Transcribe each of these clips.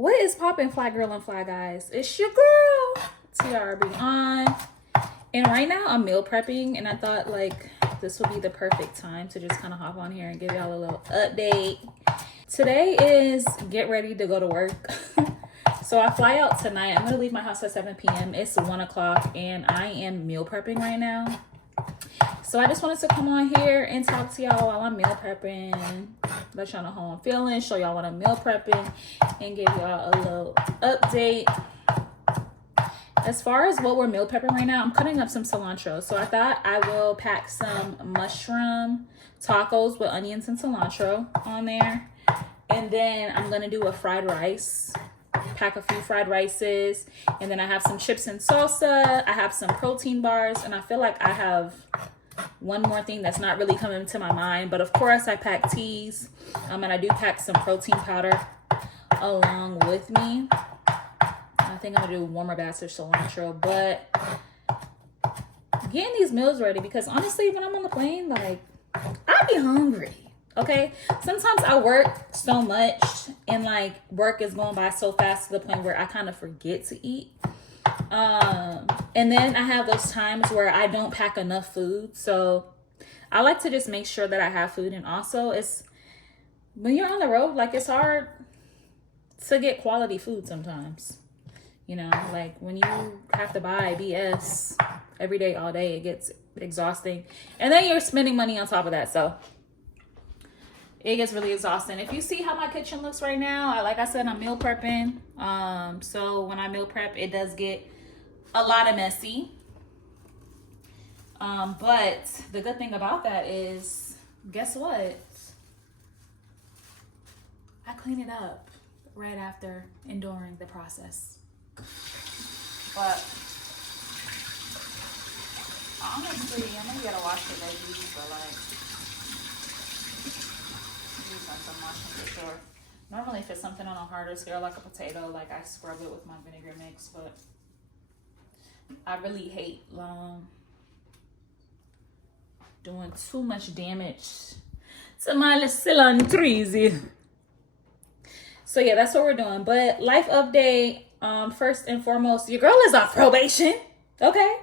What is poppin', fly girl and fly guys? It's your girl, Tiara, BriAnn. And right now I'm meal prepping, and I thought like this would be the perfect time to just kind of hop on here and give y'all a little update. Today is get ready to go to work. So I fly out tonight. I'm gonna leave my house at 7 p.m. It's 1 o'clock and I am meal prepping right now. So I just wanted to come on here and talk to y'all while I'm meal prepping. Let y'all know how I'm feeling, show y'all what I'm meal prepping, and give y'all a little update. As far as what we're meal prepping right now, I'm cutting up some cilantro. So I thought I will pack some mushroom tacos with onions and cilantro on there. And then I'm gonna do a fried rice. Pack a few fried rices. And then I have some chips and salsa. I have some protein bars. And I feel like I have one more thing that's not really coming to my mind. But of course I pack teas. And I do pack some protein powder along with me. I think I'm gonna do warmer baths of cilantro, but getting these meals ready, because honestly, when I'm on the plane, like, I be hungry, okay? Sometimes I work so much and like work is going by so fast to the point where I kind of forget to eat. And then I have those times where I don't pack enough food. So I like to just make sure that I have food. And also it's, when you're on the road, like it's hard to get quality food sometimes. You know, like when you have to buy BS every day, all day, it gets exhausting. And then you're spending money on top of that. So it gets really exhausting. If you see how my kitchen looks right now, like I said, I'm meal prepping. So when I meal prep, it does get a lot of messy. But the good thing about that is, guess what? I clean it up right after and during the process. But honestly, I'm gonna gotta wash the veggies, but like use some washing for sure. Normally if it's something on a harder scale like a potato, like I scrub it with my vinegar mix, but I really hate doing too much damage to my cilantro. So yeah, that's what we're doing. But life update. First and foremost, your girl is off probation. Okay,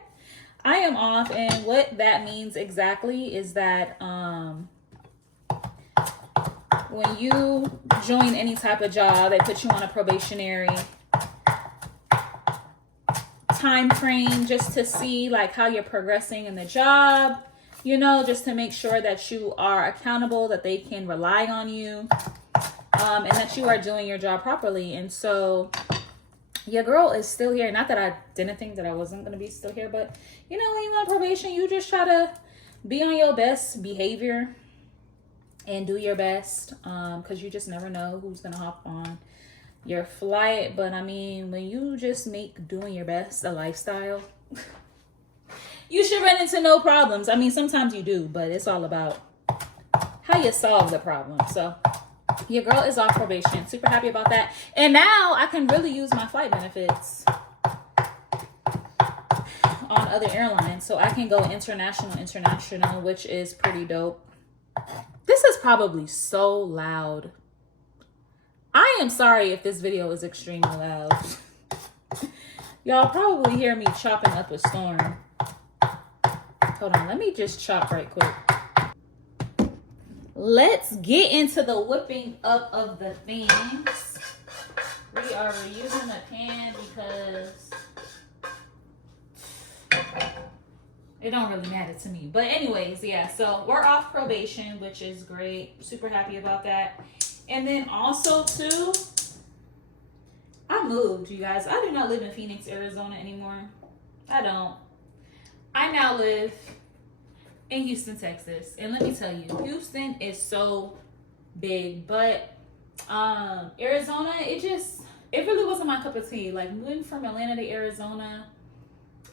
I am off, and what that means exactly is that when you join any type of job, they put you on a probationary time frame just to see like how you're progressing in the job, you know, just to make sure that you are accountable, that they can rely on you, and that you are doing your job properly. And so your girl is still here. Not that I didn't think that I wasn't going to be still here, but you know, when you're on probation, you just try to be on your best behavior and do your best, because you just never know who's going to hop on your flight. But I mean, when you just make doing your best a lifestyle, you should run into no problems. I mean, sometimes you do, but it's all about how you solve the problem. So your girl is off probation. Super happy about that. And now I can really use my flight benefits on other airlines. So I can go international, which is pretty dope. This is probably so loud. I am sorry if this video is extremely loud. Y'all probably hear me chopping up a storm. Hold on, let me just chop right quick. Let's get into the whipping up of the things. We are reusing the pan because it don't really matter to me. But anyways, yeah, so we're off probation, which is great. Super happy about that. And then also too, I moved, you guys. I do not live in Phoenix, Arizona anymore. I don't. I now live in Houston, Texas. And let me tell you, Houston is so big, but Arizona, it really wasn't my cup of tea. Like moving from Atlanta to Arizona,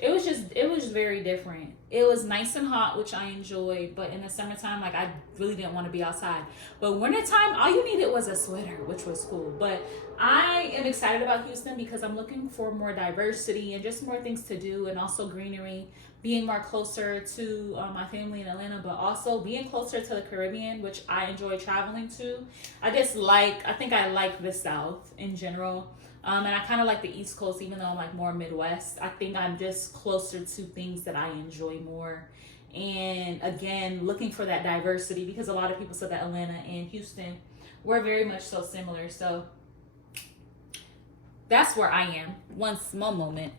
it was very different. It was nice and hot, which I enjoyed, but in the summertime, like I really didn't want to be outside. But wintertime, all you needed was a sweater, which was cool. But I am excited about Houston because I'm looking for more diversity and just more things to do, and also greenery, being more closer to my family in Atlanta, but also being closer to the Caribbean, which I enjoy traveling to. I think I like the South in general. And I kind of like the East Coast, even though I'm like more Midwest. I think I'm just closer to things that I enjoy more. And again, looking for that diversity, because a lot of people said that Atlanta and Houston were very much so similar. So that's where I am. One small moment.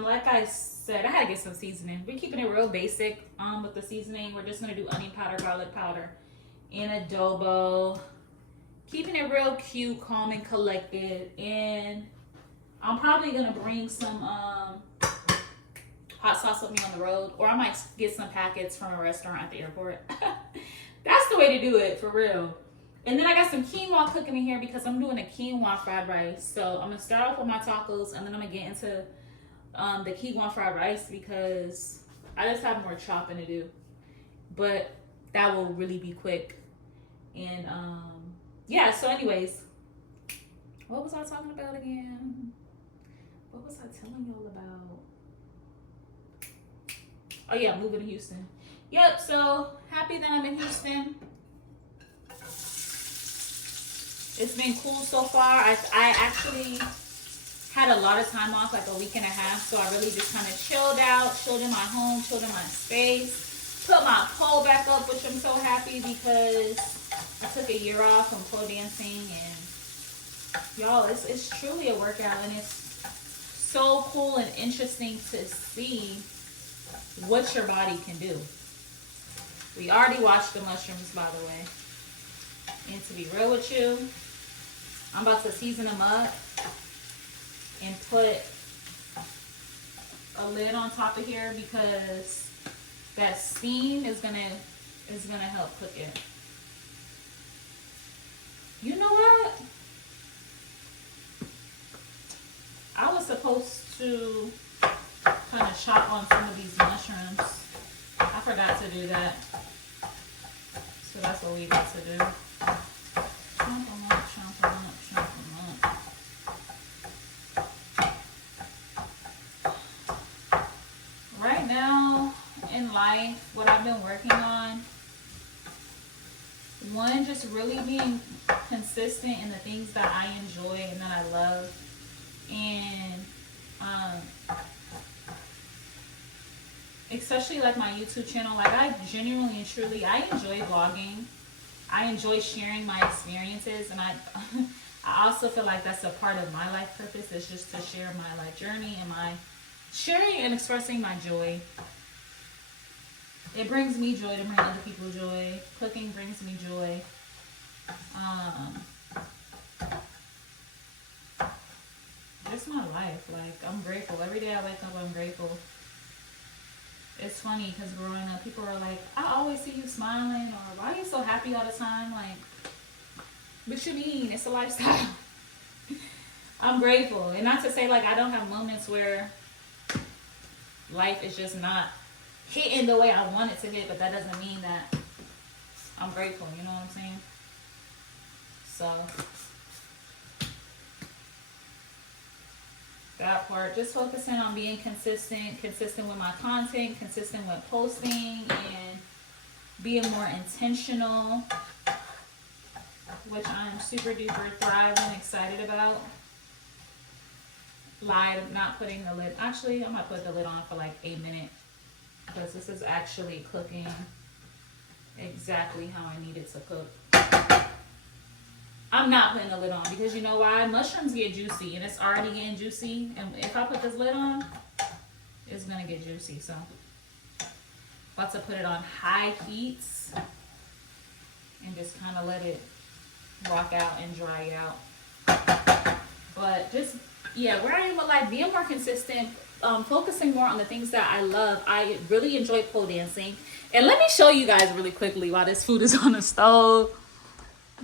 Like I said, I had to get some seasoning. We're keeping it real basic with the seasoning. We're just gonna do onion powder, garlic powder, and adobo. Keeping it real cute, calm, and collected. And I'm probably gonna bring some hot sauce with me on the road, or I might get some packets from a restaurant at the airport. That's the way to do it, for real. And then I got some quinoa cooking in here because I'm doing a quinoa fried rice. So I'm gonna start off with my tacos, and then I'm gonna get into the quinoa fried rice because I just have more chopping to do. But that will really be quick. And yeah, so anyways, what was I talking about again? What was I telling y'all about? Oh yeah, moving to Houston. Yep, so happy that I'm in Houston. It's been cool so far. I actually had a lot of time off, like a week and a half, so I really just kind of chilled out, chilled in my home, chilled in my space, put my pole back up, which I'm so happy because I took a year off from pole dancing, and y'all, it's truly a workout, and it's so cool and interesting to see what your body can do. We already watched the mushrooms, by the way. And to be real with you, I'm about to season them up and put a lid on top of here because that steam is gonna help cook it. You know what? I was supposed to kind of chop on some of these mushrooms. I forgot to do that. So that's what we need to do. Chomp them up, chomp them up, chomp them up. Right now in life, what I've been working on, one, just really being consistent in the things that I enjoy and that I love. And especially like my YouTube channel, like I genuinely and truly, I enjoy vlogging. I enjoy sharing my experiences, and I also feel like that's a part of my life purpose, is just to share my life journey and my sharing and expressing my joy. It brings me joy to bring other people joy. Cooking brings me joy. Just my life. Like, I'm grateful. Every day I wake up, I'm grateful. It's funny because growing up, people are like, I always see you smiling, or why are you so happy all the time? Like, what you mean? It's a lifestyle. I'm grateful. And not to say like I don't have moments where life is just not hitting the way I want it to hit, but that doesn't mean that I'm grateful. You know what I'm saying? So that part, just focusing on being consistent with my content, consistent with posting, and being more intentional, which I'm super duper thriving, excited about. Lied, not putting the lid. Actually, I'm gonna put the lid on for like a minute because this is actually cooking exactly how I need it to cook. I'm not putting the lid on because you know why? Mushrooms get juicy, and it's already getting juicy. And if I put this lid on, it's gonna get juicy. So, about to put it on high heats and just kind of let it rock out and dry out. But just, yeah, where I am with life, being more consistent, focusing more on the things that I love. I really enjoy pole dancing. And let me show you guys really quickly while this food is on the stove.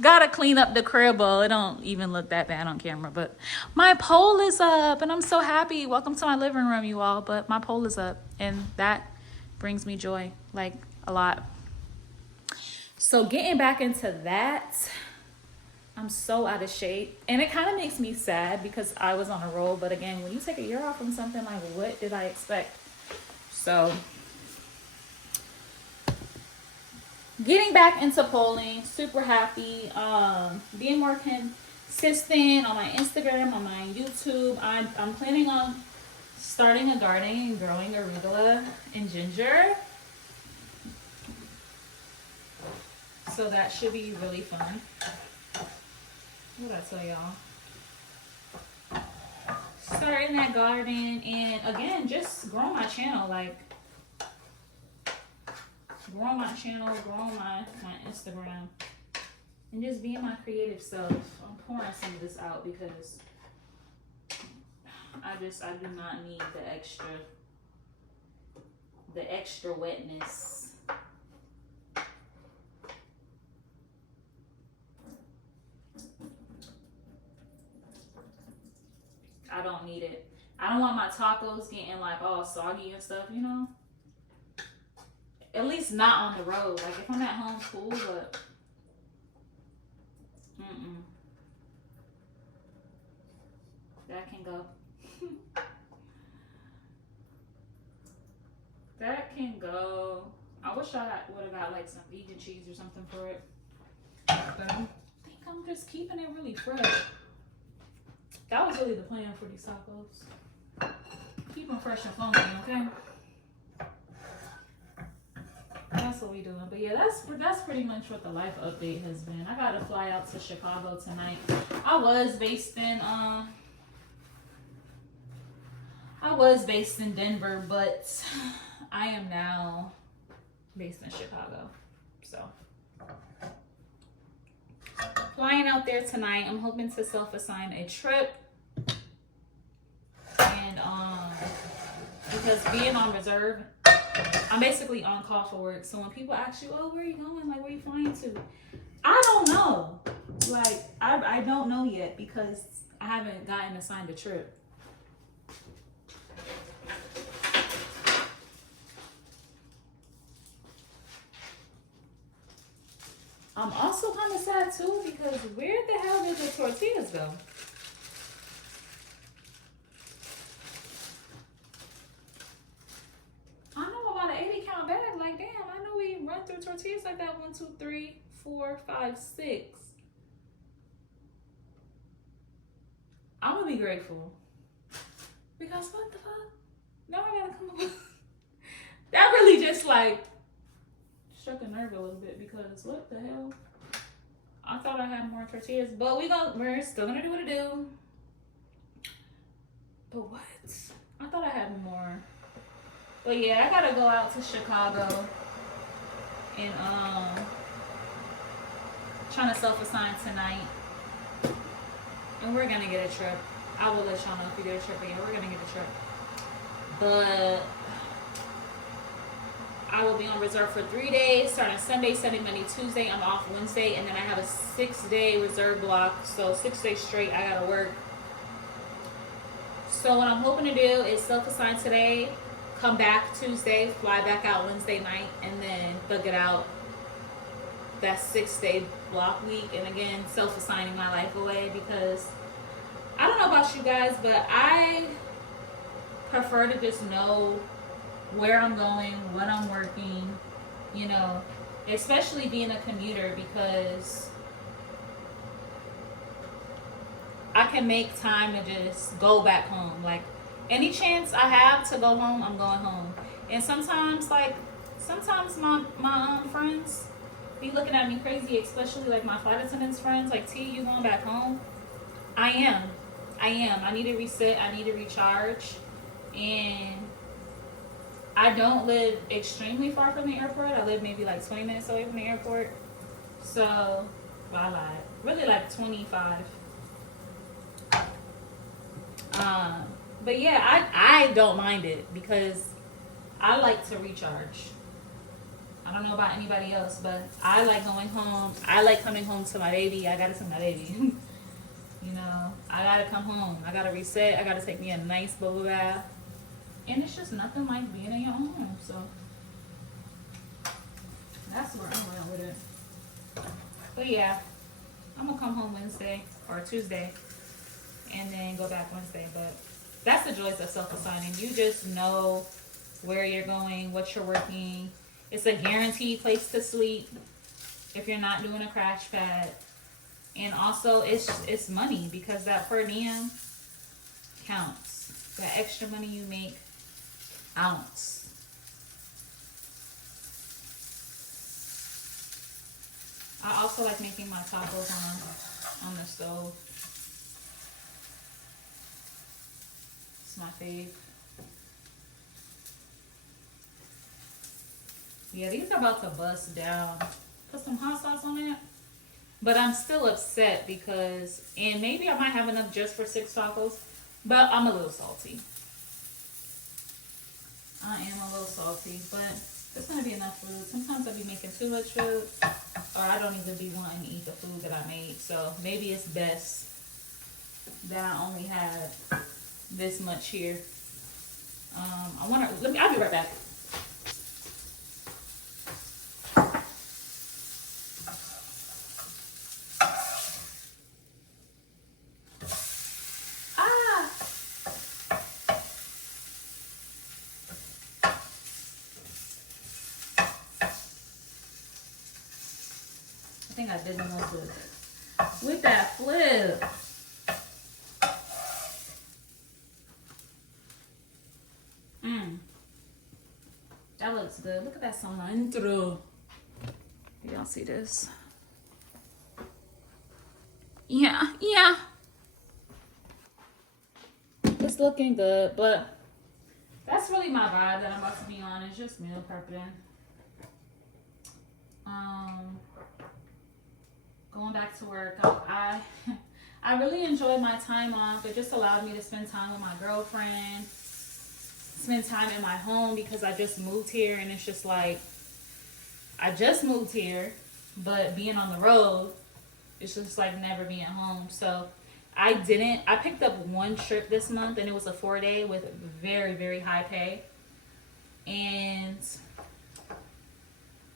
Gotta clean up the crib. Well, it don't even look that bad on camera, but my pole is up and I'm so happy. Welcome to my living room, you all. But my pole is up and that brings me joy, like a lot. So getting back into that, I'm so out of shape and it kind of makes me sad because I was on a roll. But again, when you take a year off from something, like what did I expect? So getting back into polling, super happy. Being more consistent on my Instagram, on my YouTube. I'm planning on starting a garden and growing arugula and ginger. So that should be really fun. What did I tell y'all? Starting that garden and again, just growing my channel, like growing my channel, growing my Instagram, and just being my creative self. I'm pouring some of this out because I do not need the extra wetness. I don't need it. I don't want my tacos getting like all soggy and stuff, you know? At least not on the road. Like if I'm at home, cool, but that can go. That can go. I wish I would have got like some vegan cheese or something for it. But I think I'm just keeping it really fresh. That was really the plan for these tacos. Keep them fresh and funky, okay? That's what we doing. But yeah, that's pretty much what the life update has been. I gotta fly out to Chicago tonight. I was based in Denver, but I am now based in Chicago. So flying out there tonight. I'm hoping to self-assign a trip. And because being on reserve, I'm basically on call for work. So when people ask you, oh, where are you going? Like, where are you flying to? I don't know. Like, I don't know yet because I haven't gotten assigned a trip. I'm also kind of sad too because where the hell did the tortillas go? I know about an 80 count bag. Like, damn, I know we run through tortillas like that. 1, 2, 3, 4, 5, 6. I'm gonna be grateful because what the fuck? Now I gotta come up with that. Really just like struck a nerve a little bit because what the hell? I thought I had more tortillas, but we're still gonna do what it do. But what? I thought I had more. But yeah, I gotta go out to Chicago and trying to self-assign tonight. And we're gonna get a trip. I will let y'all know if we get a trip again. We're gonna get a trip. But I will be on reserve for 3 days, starting Sunday, Sunday, Monday, Tuesday. I'm off Wednesday, and then I have a 6-day reserve block. So 6 days straight, I gotta work. So what I'm hoping to do is self-assign today, come back Tuesday, fly back out Wednesday night, and then book it out that 6-day block week. And again, self-assigning my life away because I don't know about you guys, but I prefer to just know where I'm going, when I'm working, you know, especially being a commuter because I can make time to just go back home. Like any chance I have to go home, I'm going home. And sometimes my friends be looking at me crazy, especially like my flight attendants friends, like, T, you going back home? I am. I need to reset. I need to recharge. And I don't live extremely far from the airport. I live maybe like 20 minutes away from the airport. So, well, I lied. Really like 25. But yeah, I don't mind it because I like to recharge. I don't know about anybody else, but I like going home. I like coming home to my baby. I gotta see my baby. You know, I gotta come home. I gotta reset. I gotta take me a nice bubble bath. And it's just nothing like being in your own home. So that's where I'm going with it. But yeah, I'm gonna come home Wednesday or Tuesday and then go back Wednesday. But that's the joys of self-assigning. You just know where you're going, what you're working. It's a guaranteed place to sleep if you're not doing a crash pad. And also it's money because that per diem counts. That extra money you make ounce. I also like making my tacos on the stove. It's my fave. Yeah, these are about to bust down. Put some hot sauce on it. But I'm still upset because, and maybe I might have enough just for 6 tacos, but I'm a little salty. I am a little salty, but there's gonna be enough food. Sometimes I'll be making too much food, or I don't even be wanting to eat the food that I made. So maybe it's best that I only have this much here. I'll be right back. I think I didn't want to with that flip. That looks good. Look at that cilantro. Y'all see this? Yeah. It's looking good, but that's really my vibe that I'm about to be on. It's just meal prepping. Going back to work. I really enjoyed my time off. It just allowed me to spend time with my girlfriend, spend time in my home because I just moved here, and it's just like I just moved here, but being on the road, it's just like never being home. So I picked up one trip this month, and it was a 4-day with very, very high pay. And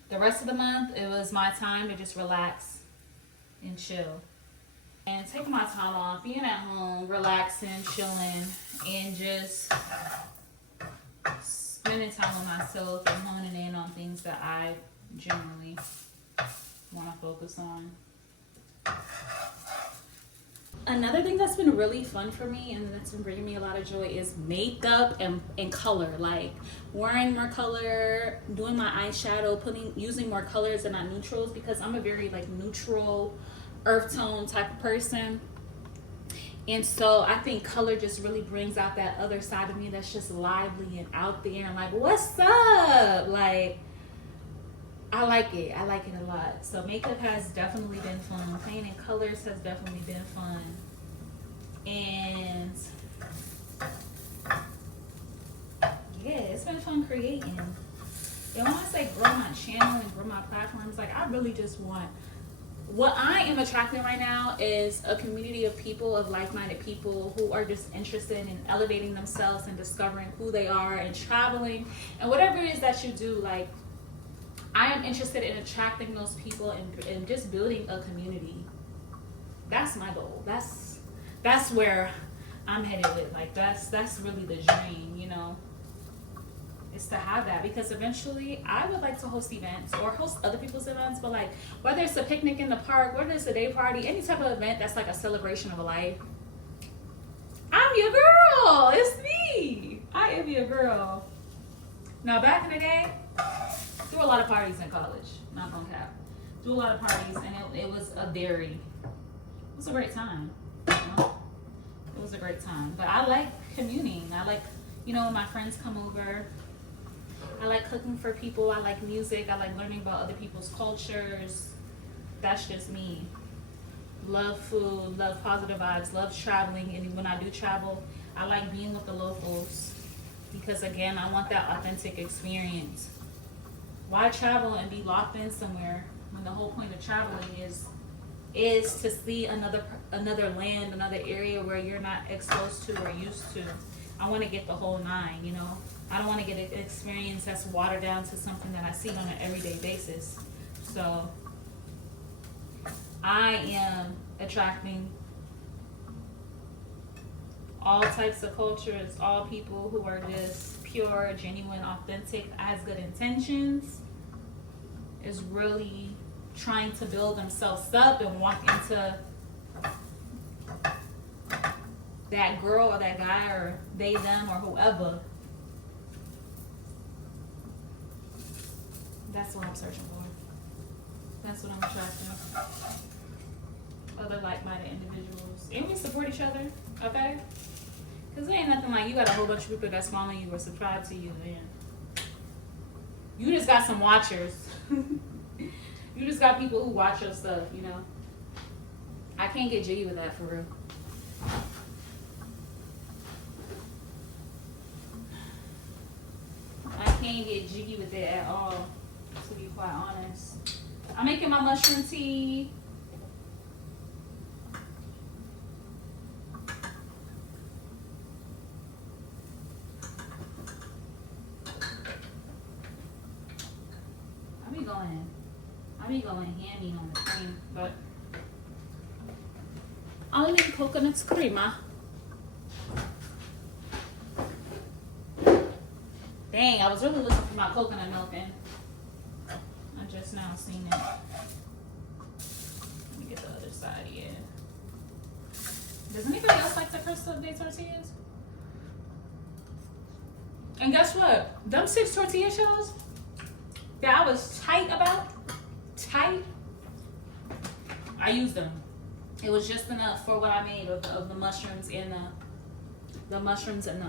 the rest of the month, it was my time to just relax and chill. And taking my time off, being at home, relaxing, chilling, and just spending time with myself and honing in on things that I generally want to focus on. Another thing that's been really fun for me and that's been bringing me a lot of joy is makeup and color. Like wearing more color, doing my eyeshadow, using more colors and not neutrals, because I'm a very like neutral earth tone type of person. And so I think color just really brings out that other side of me that's just lively and out there and like, what's up? Like, I like it a lot. So makeup has definitely been fun. Playing in colors has definitely been fun. And yeah, it's been fun creating. And when I say grow my channel and grow my platforms, like I really just want, what I am attracting right now is a community of people, of like-minded people who are just interested in elevating themselves and discovering who they are and traveling and whatever it is that you do. Like, I am interested in attracting those people and just building a community. That's my goal. That's where I'm headed with. Like, that's really the dream, you know, is to have that, because eventually I would like to host events or host other people's events, but like whether it's a picnic in the park, whether it's a day party, any type of event that's like a celebration of a life, I'm your girl. It's me. I am your girl. Now, back in the day, threw a lot of parties in college. Not gonna cap. Threw a lot of parties, and it was it was a great time. You know? It was a great time. But I like communing. I like, you know, when my friends come over. I like cooking for people. I like music. I like learning about other people's cultures. That's just me. Love food, love positive vibes, love traveling. And when I do travel, I like being with the locals because, again, I want that authentic experience. Why travel and be locked in somewhere when the whole point of traveling is to see another land, another area where you're not exposed to or used to. I want to get the whole nine, you know. I don't want to get an experience that's watered down to something that I see on an everyday basis. So I am attracting all types of cultures, all people who are just pure, genuine, authentic, has good intentions, is really trying to build themselves up and walk into that girl or that guy or they, them, or whoever. That's what I'm searching for. That's what I'm attracting. Other like-minded individuals. And we support each other, okay? Because there ain't nothing like you got a whole bunch of people that's following you or subscribe to you, and you just got some watchers. You just got people who watch your stuff, you know? I can't get jiggy with that for real. I can't get jiggy with it at all, to be quite honest. I'm making my mushroom tea. I be going hammy on the cream, but I only need coconut creamer. Dang, I was really looking for my coconut milk and I just now seen it. Let me get the other side, yeah. Does anybody else like the crust of their tortillas? And guess what? Them 6 tortilla shells that I was tight about, I used them. It was just enough for what I made of the mushrooms and the mushrooms and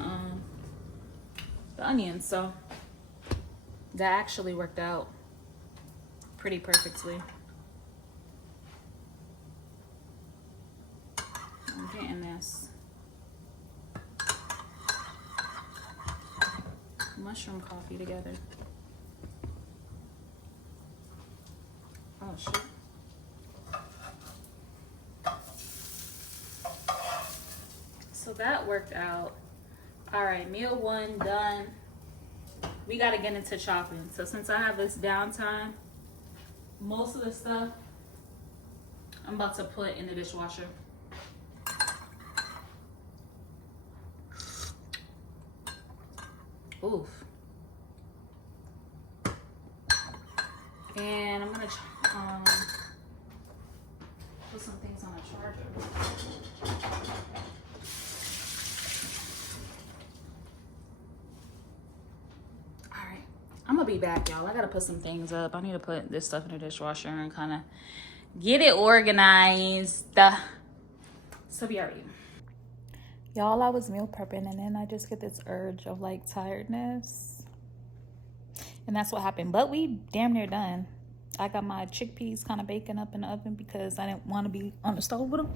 the onions. So that actually worked out pretty perfectly. I'm getting this mushroom coffee together. Oh shit. So that worked out. All right, meal 1 done. We got to get into chopping. So since I have this downtime, most of the stuff I'm about to put in the dishwasher. Oof. And I'm gonna put some things on a charger. Alright, I'm gonna be back, y'all. I gotta put some things up. I need to put this stuff in the dishwasher and kind of get it organized. So be alright. Y'all, I was meal prepping and then I just get this urge of like tiredness. And that's what happened. But we damn near done. I got my chickpeas kind of baking up in the oven because I didn't want to be on the stove with them.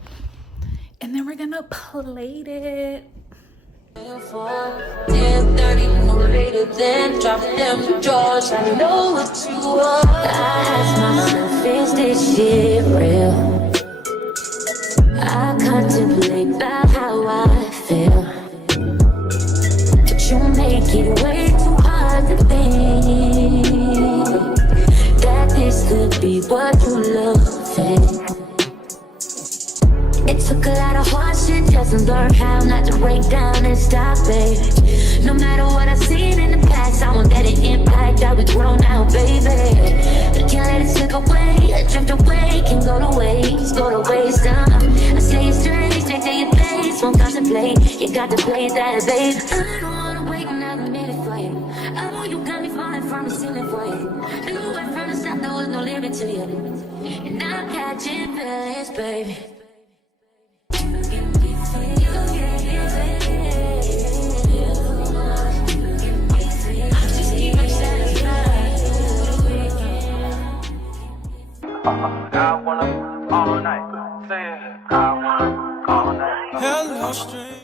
And then we're gonna plate it. 10:30, no later than drop them drawers. I know what you want. I ask myself, is this shit real? I contemplate about how I feel. But you make it way too hard to think that this could be what you love. It took a lot of hard shit just to learn how not to break down and stop, baby. No matter what I've seen in the past, I won't let it impact how we grow now, baby. I can't let it slip away, drift away, can go to waste, I say it straight to your face, won't contemplate, you got to play that, babe. I don't wanna wait another minute for you. I know you got me falling from the ceiling for you. Knew it from the start, there was no limit to you. And I'm catching feelings, baby. I wanna all night. Say it. I wanna all night. Hello, street.